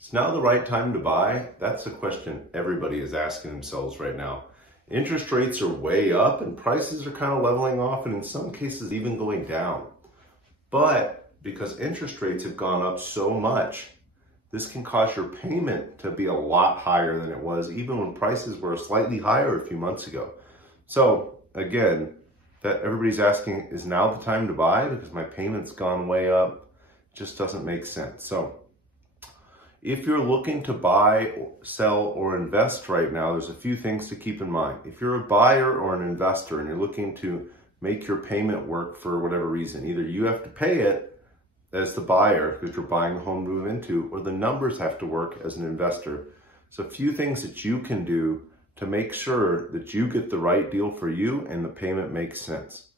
Is now the right time to buy? That's a question everybody is asking themselves right now. Interest rates are way up and prices are kind of leveling off, and in some cases even going down. But because interest rates have gone up so much, this can cause your payment to be a lot higher than it was even when prices were slightly higher a few months ago. So again, that everybody's asking, is now the time to buy because my payment's gone way up? It just doesn't make sense. So if you're looking to buy, sell, or invest right now, there's a few things to keep in mind. If you're a buyer or an investor and you're looking to make your payment work for whatever reason, either you have to pay it as the buyer because you're buying a home to move into, or the numbers have to work as an investor. So a few things that you can do to make sure that you get the right deal for you and the payment makes sense.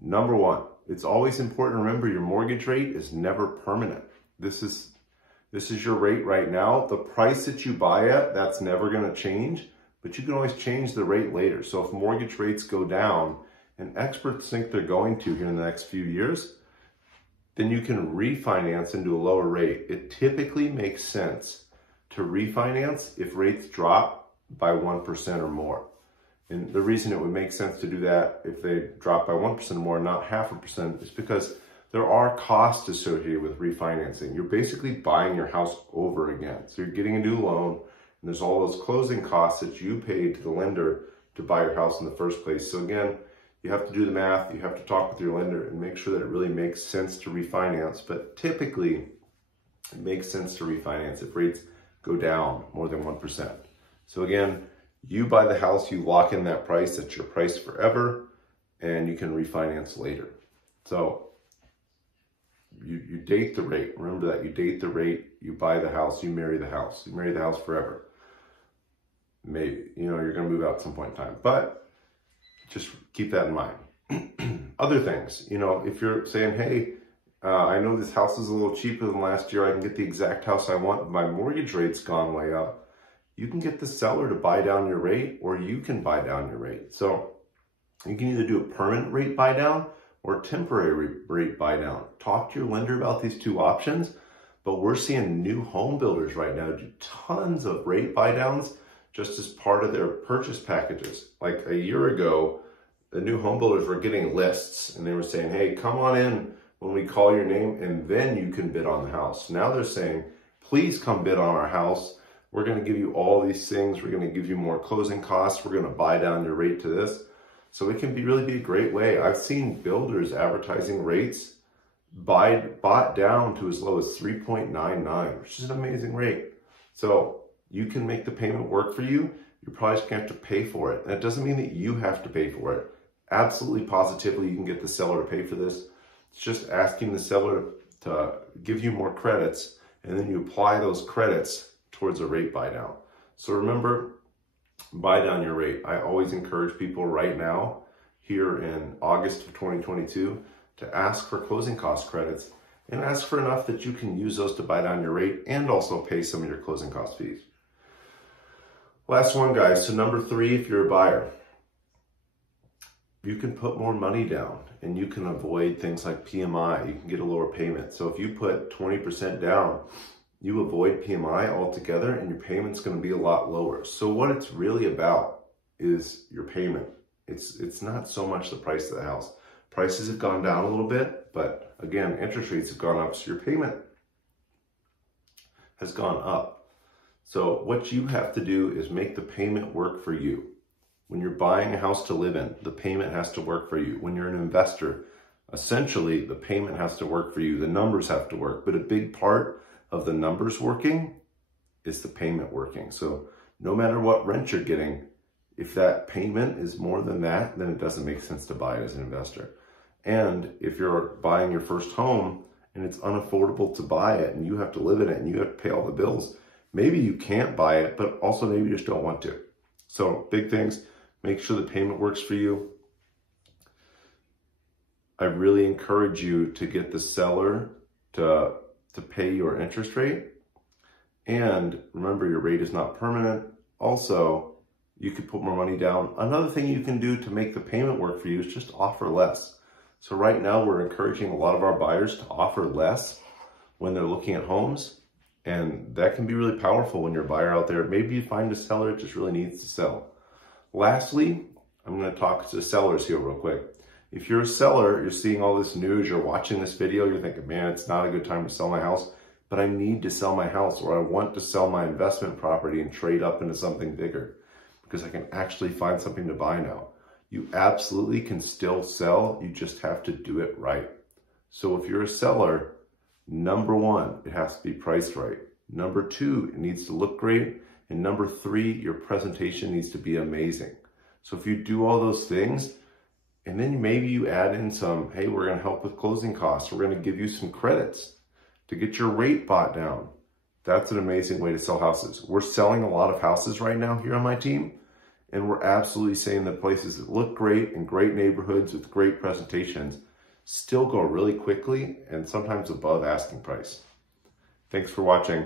Number one, it's always important to remember your mortgage rate is never permanent. This is your rate right now. The price that you buy at, that's never going to change, but you can always change the rate later. So if mortgage rates go down, and experts think they're going to here in the next few years, then you can refinance into a lower rate. It typically makes sense to refinance if rates drop by 1% or more. And the reason it would make sense to do that if they drop by 1% or more, not 0.5%, is because there are costs associated with refinancing. You're basically buying your house over again. So you're getting a new loan, and there's all those closing costs that you paid to the lender to buy your house in the first place. So again, you have to do the math, you have to talk with your lender and make sure that it really makes sense to refinance. But typically, it makes sense to refinance if rates go down more than 1%. So again, you buy the house, you lock in that price, that's your price forever, and you can refinance later. So you date the rate. Remember that, you date the rate, you buy the house, you marry the house. You marry the house forever. Maybe, you're gonna move out at some point in time, but just keep that in mind. Other things, if you're saying, hey, I know this house is a little cheaper than last year, I can get the exact house I want, but my mortgage rate's gone way up. You can get the seller to buy down your rate, or you can buy down your rate. So you can either do a permanent rate buy down or temporary rate buy down. Talk to your lender about these two options, but we're seeing new home builders right now do tons of rate buy downs just as part of their purchase packages. Like a year ago, the new home builders were getting lists and they were saying, hey, come on in when we call your name and then you can bid on the house. Now they're saying, please come bid on our house. We're gonna give you all these things. We're gonna give you more closing costs. We're gonna buy down your rate to this. So it can really be a great way. I've seen builders advertising rates bought down to as low as 3.99, which is an amazing rate. So you can make the payment work for you. You're probably just gonna have to pay for it. And it doesn't mean that you have to pay for it. Absolutely positively, you can get the seller to pay for this. It's just asking the seller to give you more credits, and then you apply those credits towards a rate buy down. So remember, buy down your rate. I always encourage people right now, here in August of 2022, to ask for closing cost credits and ask for enough that you can use those to buy down your rate and also pay some of your closing cost fees. Last one, guys. So number 3, if you're a buyer, you can put more money down and you can avoid things like PMI. You can get a lower payment. So if you put 20% down, you avoid PMI altogether and your payment's going to be a lot lower. So what it's really about is your payment. It's not so much the price of the house. Prices have gone down a little bit, but again, interest rates have gone up, so your payment has gone up. So what you have to do is make the payment work for you. When you're buying a house to live in, the payment has to work for you. When you're an investor, essentially the payment has to work for you. The numbers have to work, but a big part of the numbers working is the payment working. So no matter what rent you're getting, if that payment is more than that, then it doesn't make sense to buy it as an investor. And if you're buying your first home and it's unaffordable to buy it and you have to live in it and you have to pay all the bills, maybe you can't buy it, but also maybe you just don't want to. So big things, make sure the payment works for you. I really encourage you to get the seller to pay your interest rate. And remember, your rate is not permanent. Also, you could put more money down. Another thing you can do to make the payment work for you is just offer less. So right now we're encouraging a lot of our buyers to offer less when they're looking at homes. And that can be really powerful when you're a buyer out there. Maybe you find a seller that just really needs to sell. Lastly, I'm going to talk to sellers here real quick. If you're a seller, you're seeing all this news, you're watching this video, you're thinking, man, it's not a good time to sell my house, but I need to sell my house, or I want to sell my investment property and trade up into something bigger because I can actually find something to buy now. You absolutely can still sell. You just have to do it right. So if you're a seller, number one, it has to be priced right. Number two, it needs to look great. And number three, your presentation needs to be amazing. So if you do all those things, and then maybe you add in some, hey, we're going to help with closing costs. We're going to give you some credits to get your rate bought down. That's an amazing way to sell houses. We're selling a lot of houses right now here on my team, and we're absolutely saying that places that look great in great neighborhoods with great presentations still go really quickly and sometimes above asking price. Thanks for watching.